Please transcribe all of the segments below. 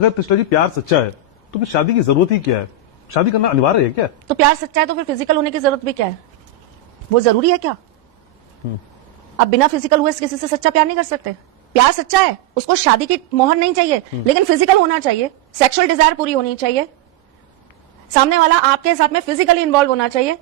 अगर कृष्णा जी प्यार सच्चा है तो फिर शादी की जरूरत ही क्या है? शादी करना अनिवार्य है क्या? तो प्यार सच्चा है तो फिर फिजिकल होने की जरूरत भी क्या है? वो जरूरी है क्या? आप बिना फिजिकल हुए किसी से सच्चा प्यार नहीं कर सकते। प्यार सच्चा है, उसको शादी की मोहर नहीं चाहिए, लेकिन फिजिकल होना चाहिए, सेक्सुअल डिजायर पूरी होनी चाहिए, सामने वाला आपके साथ में फिजिकली इन्वॉल्व होना चाहिए।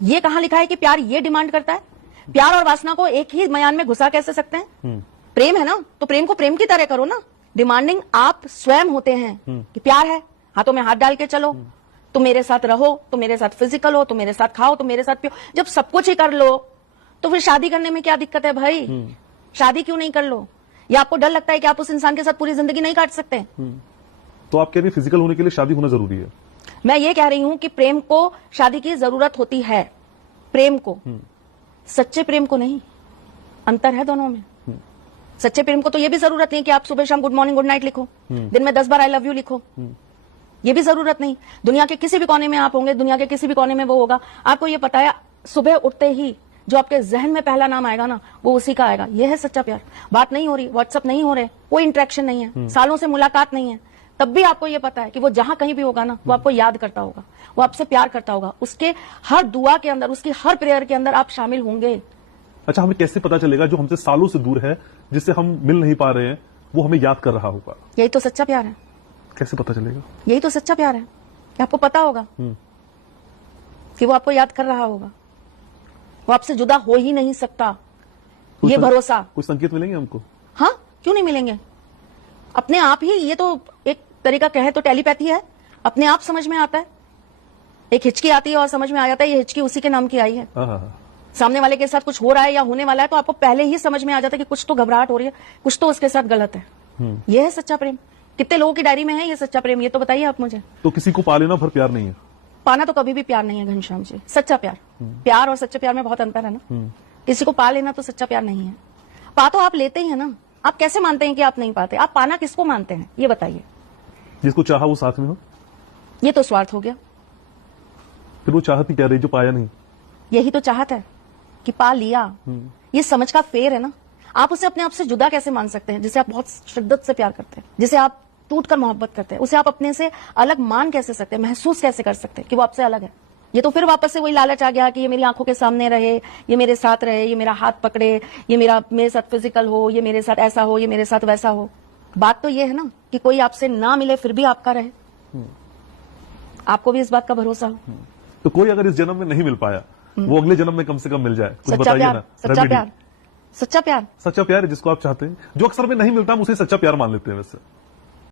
ये कहां लिखा है कि प्यार ये डिमांड करता है? प्यार और वासना को एक ही मयान में घुसा कैसे सकते हैं? प्रेम है ना, तो प्रेम को प्रेम की तरह करो ना। डिमांडिंग आप स्वयं होते हैं कि प्यार है, हाथों में हाथ डाल के चलो, तुम मेरे साथ रहो, तुम मेरे साथ फिजिकल हो, तुम मेरे साथ खाओ, तुम मेरे साथ पियो। जब सब कुछ ही कर लो तो फिर शादी करने में क्या दिक्कत है भाई? शादी क्यों नहीं कर लो? या आपको डर लगता है कि आप उस इंसान के साथ पूरी जिंदगी नहीं काट सकते? तो आप कह रही फिजिकल होने के लिए शादी होना जरूरी है? मैं ये कह रही हूं कि प्रेम को शादी की जरूरत होती है, प्रेम को, सच्चे प्रेम को नहीं। अंतर है दोनों में। सच्चे प्रेम को तो ये भी जरूरत नहीं कि आप सुबह शाम गुड मॉर्निंग गुड नाइट लिखो, दिन में 10 बार आई लव यू लिखो, ये भी जरूरत नहीं। दुनिया के किसी भी कोने में आप होंगे, दुनिया के किसी भी कोने में वो होगा, आपको ये पता है सुबह उठते ही जो आपके जहन में पहला नाम आएगा ना, वो उसी का आएगा। ये है सच्चा प्यार। बात नहीं हो रही, व्हाट्सएप नहीं हो रहे, कोई इंटरेक्शन नहीं है, सालों से मुलाकात नहीं है, तब भी आपको ये पता है कि वो जहां कहीं भी होगा ना, वो आपको याद करता होगा, वो आपसे प्यार करता होगा, उसके हर दुआ के अंदर, उसकी हर प्रेयर के अंदर आप शामिल होंगे। अच्छा, हमें कैसे पता चलेगा जो हमसे सालों से दूर है, जिससे हम मिल नहीं पा रहे हैं, वो हमें याद कर रहा होगा? यही तो सच्चा प्यार है। कैसे पता चलेगा? यही तो सच्चा प्यार है कि आपको पता होगा कि वो आपको याद कर रहा होगा, वो आपसे जुदा हो ही नहीं सकता। ये भरोसा। कुछ संकेत मिलेंगे हमको? हाँ, क्यों नहीं मिलेंगे? अपने आप ही, ये तो एक तरीका कहे तो टेलीपैथी है, अपने आप समझ में आता है। एक हिचकी आती है और समझ में आ जाता है ये हिचकी उसी के नाम की आई है। सामने वाले के साथ कुछ हो रहा है या होने वाला है तो आपको पहले ही समझ में आ जाता है कि कुछ तो घबराहट हो रही है, कुछ तो उसके साथ गलत है। ये है सच्चा प्रेम। कितने लोगों की डायरी में है ये सच्चा प्रेम? ये तो बताइए आप मुझे। तो किसी को पा लेना भर प्यार नहीं है? पाना तो कभी भी प्यार नहीं है घनश्याम जी। सच्चा प्यार, प्यार और सच्चे प्यार में बहुत अंतर है ना। किसी को पा लेना तो सच्चा प्यार नहीं है। पा तो आप लेते ही है ना। आप कैसे मानते हैं कि आप नहीं पाते? आप पाना किसको मानते हैं ये बताइए? जिसको चाहा वो साथ में हो। ये तो स्वार्थ हो गया। फिर वो चाहत ही क्या रही जो पाया नहीं? यही तो चाहत है कि पा लिया। ये समझ का फेर है ना। आप उसे अपने आप से जुदा कैसे मान सकते हैं जिसे आप बहुत शिद्दत से प्यार करते हैं, जिसे आप टूट कर मोहब्बत करते हैं? उसे आप अपने से अलग मान कैसे सकते हैं, महसूस कैसे कर सकते हैं कि वो आपसे अलग है? ये तो फिर वापस से वही लालच आ गया कि ये मेरी आंखों के सामने रहे, ये मेरे साथ रहे, ये मेरा हाथ पकड़े, ये मेरे साथ फिजिकल हो, ये मेरे साथ ऐसा हो, ये मेरे साथ वैसा हो। बात तो ये है ना कि कोई आपसे ना मिले फिर भी आपका रहे, आपको भी इस बात का भरोसा हो। तो कोई अगर इस जन्म में नहीं मिल पाया, वो अगले जन्म में कम से कम मिल जाए, कुछ सच्चा बताइए प्यार, ना। सच्चा प्यार, सच्चा प्यार, सच्चा प्यार है जिसको आप चाहते हैं, जो अक्सर में नहीं मिलता, हम उसे सच्चा प्यार मान लेते हैं वैसे।